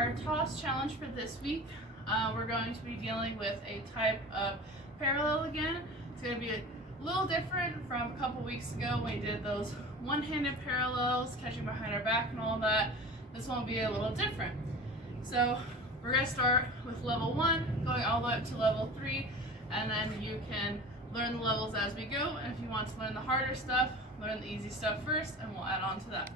our toss challenge for this week, we're going to be dealing with a type of parallel again. It's going to be a little different from a couple weeks ago when we did those one-handed parallels, catching behind our back and all that. This one will be a little different. So we're going to start with level 1, going all the way up to level 3, and then you can learn the levels as we go. And if you want to learn the harder stuff, learn the easy stuff first, and we'll add on to that.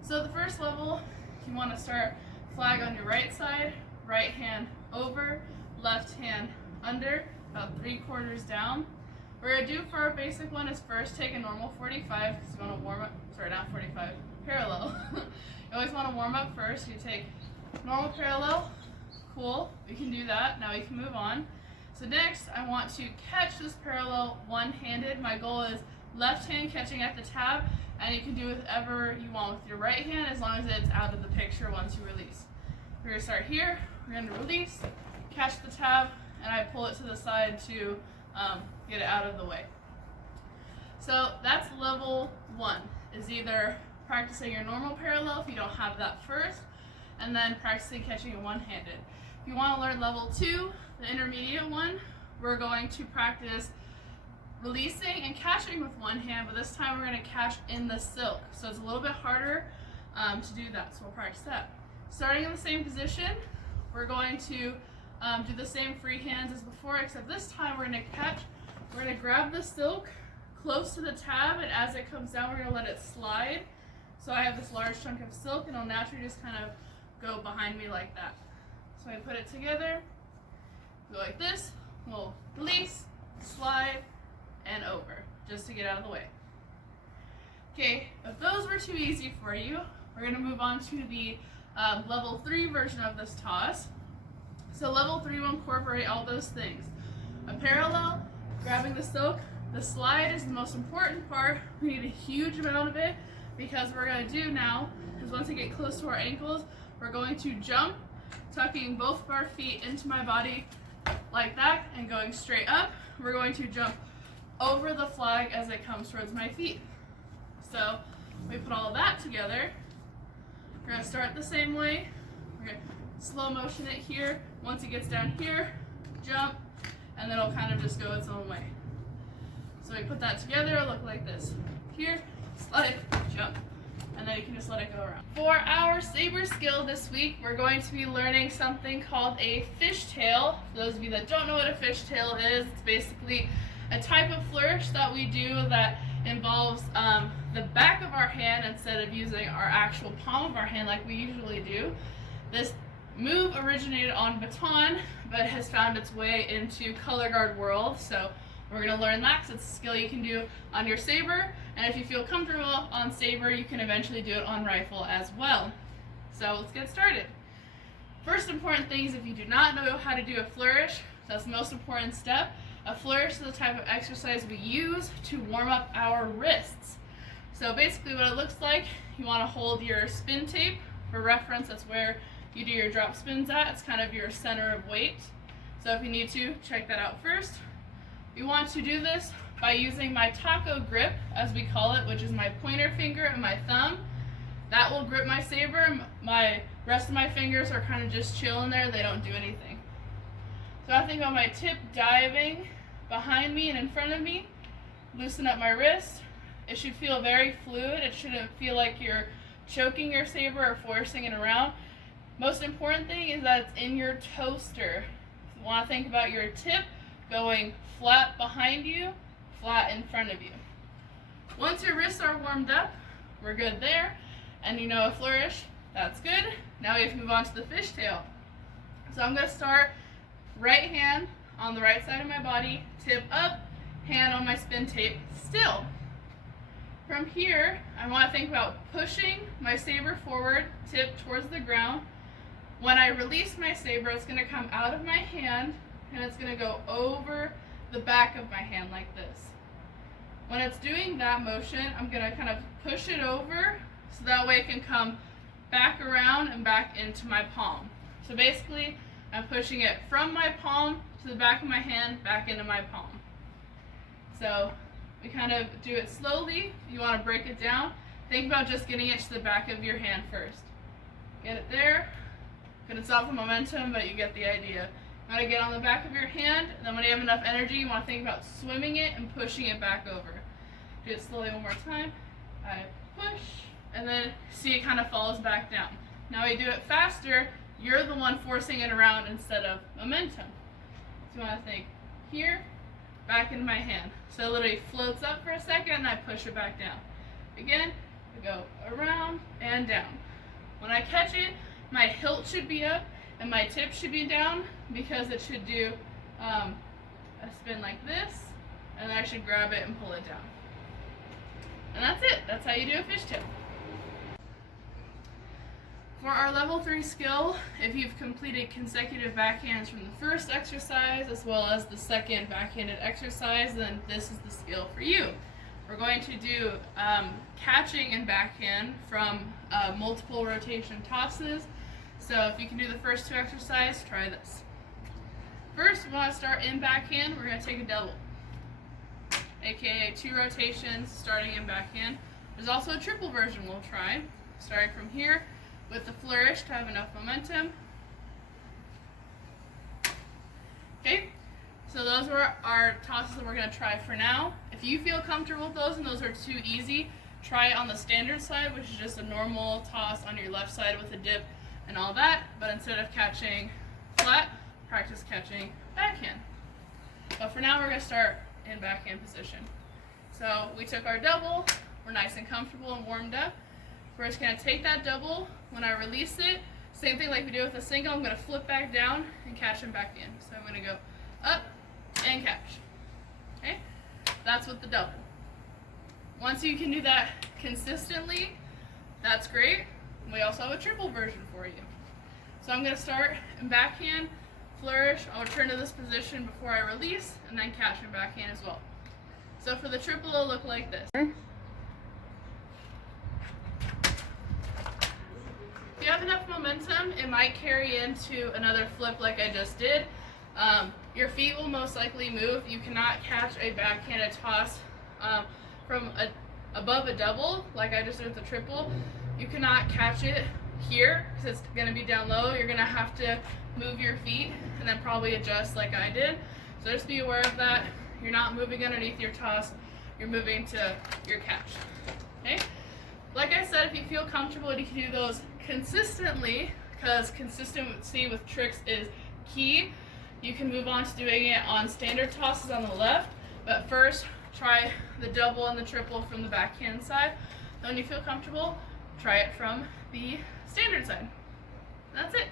So the first level, you want to start flag on your right side, right hand over, left hand under, about 3/4 down. What we're going to do for our basic one is first take a normal 45, because you want to warm up, sorry, not 45, parallel. You always want to warm up first. You take normal parallel, cool, we can do that. Now we can move on. So next, I want to catch this parallel one-handed. My goal is left hand catching at the tab, and you can do whatever you want with your right hand as long as it's out of the picture once you release. We're going to start here, we're going to release, catch the tab, and I pull it to the side to get it out of the way. So that's level 1, is either practicing your normal parallel if you don't have that first, and then practicing catching it one-handed. If you want to learn level 2, the intermediate one, we're going to practice releasing and catching with one hand, but this time we're going to catch in the silk. So it's a little bit harder to do that, so we'll practice that. Starting in the same position, we're going to do the same free hands as before, except this time we're going to catch, we're going to grab the silk close to the tab, and as it comes down, we're going to let it slide. So I have this large chunk of silk, and it'll naturally just kind of go behind me like that. So I put it together, go like this, we'll release, slide, and over, just to get out of the way. Okay, if those were too easy for you, we're going to move on to the level 3 version of this toss. So level 3 will incorporate all those things. A parallel, grabbing the silk, the slide is the most important part. We need a huge amount of it, because what we're going to do now is once we get close to our ankles, we're going to jump, tucking both of our feet into my body like that and going straight up. We're going to jump over the flag as it comes towards my feet. So we put all of that together. We're going to start the same way. We're going to slow motion it here. Once it gets down here, jump, and then it'll kind of just go its own way. So we put that together, it'll look like this. Here, slide, jump, and then you can just let it go around. For our Saber skill this week, we're going to be learning something called a fishtail. For those of you that don't know what a fishtail is, it's basically a type of flourish that we do that involves the back of our hand instead of using our actual palm of our hand like we usually do. This move originated on baton, but has found its way into Colorguard world. So we're going to learn that because it's a skill you can do on your Saber, and if you feel comfortable on Saber, you can eventually do it on rifle as well. So let's get started. First important thing is if you do not know how to do a flourish, that's the most important step. A flourish is a type of exercise we use to warm up our wrists. So basically what it looks like, you want to hold your spin tape. For reference, that's where you do your drop spins at. It's kind of your center of weight. So if you need to, check that out first. You want to do this by using my taco grip, as we call it, which is my pointer finger and my thumb. That will grip my Saber. My rest of my fingers are kind of just chilling there. They don't do anything. So I think about my tip diving behind me and in front of me. Loosen up my wrist. It should feel very fluid. It shouldn't feel like you're choking your Saber or forcing it around. Most important thing is that it's in your toaster. You want to think about your tip going flat behind you, flat in front of you. Once your wrists are warmed up, we're good there, and you know a flourish, that's good. Now we have to move on to the fishtail. So I'm going to start right hand on the right side of my body, tip up, hand on my spin tape, still. From here, I want to think about pushing my Saber forward, tip towards the ground. When I release my Saber, it's going to come out of my hand, and it's going to go over the back of my hand like this. When it's doing that motion, I'm going to kind of push it over so that way it can come back around and back into my palm. So basically, I'm pushing it from my palm to the back of my hand, back into my palm. So we kind of do it slowly. You want to break it down. Think about just getting it to the back of your hand first. Get it there, Gonna stop the momentum, but you get the idea. You want to get on the back of your hand, and then when you have enough energy, you want to think about swimming it and pushing it back over. Do it slowly one more time. I push, and then see it kind of falls back down. Now we do it faster, you're the one forcing it around instead of momentum. So you want to think here, back into my hand. So it literally floats up for a second, and I push it back down. Again, I go around and down. When I catch it, my hilt should be up and my tip should be down, because it should do a spin like this, and then I should grab it and pull it down. And that's it. That's how you do a fishtail. For our level 3 skill, if you've completed consecutive backhands from the first exercise as well as the second backhanded exercise, then this is the skill for you. We're going to do catching and backhand from multiple rotation tosses. So if you can do the first 2 exercises, try this. First, we want to start in backhand. We're going to take a double, aka 2 rotations starting in backhand. There's also a triple version we'll try, starting from here with the flourish to have enough momentum. Okay, so those are our tosses that we're going to try for now. If you feel comfortable with those and those are too easy, try it on the standard side, which is just a normal toss on your left side with a dip and all that, but instead of catching flat, practice catching backhand. But for now, we're going to start in backhand position. So we took our double, we're nice and comfortable and warmed up. We're just going to take that double. When I release it, same thing like we do with a single, I'm going to flip back down and catch him back in. So I'm going to go up and catch. Okay, that's with the double. Once you can do that consistently, that's great. We also have a triple version for you. So I'm going to start in backhand, flourish, I'll return to this position before I release, and then catch in backhand as well. So for the triple, it'll look like this. If you have enough momentum, it might carry into another flip like I just did. Your feet will most likely move. You cannot catch a backhanded toss from above a double like I just did with the triple. You cannot catch it here because it's going to be down low. You're going to have to move your feet and then probably adjust like I did. So just be aware of that. You're not moving underneath your toss. You're moving to your catch. Okay? Like I said, if you feel comfortable and you can do those consistently, because consistency with tricks is key, you can move on to doing it on standard tosses on the left. But first, try the double and the triple from the backhand side. Then when you feel comfortable, try it from the standard side. That's it.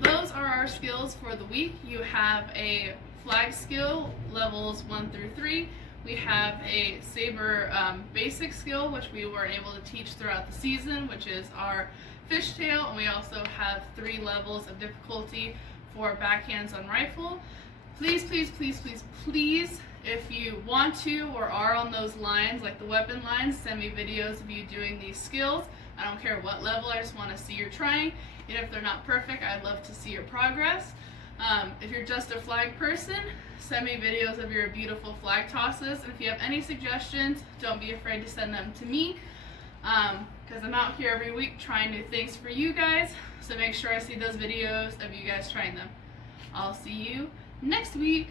Those are our skills for the week. You have a flag skill, levels 1 through 3. We have a Saber basic skill, which we were able to teach throughout the season, which is our fishtail, and we also have 3 levels of difficulty for backhands on rifle. Please, please, please, please, please, if you want to or are on those lines, like the weapon lines, send me videos of you doing these skills. I don't care what level, I just want to see you're trying. Even if they're not perfect, I'd love to see your progress. If you're just a flag person, send me videos of your beautiful flag tosses. And if you have any suggestions, don't be afraid to send them to me, because I'm out here every week trying new things for you guys. So make sure I see those videos of you guys trying them. I'll see you next week.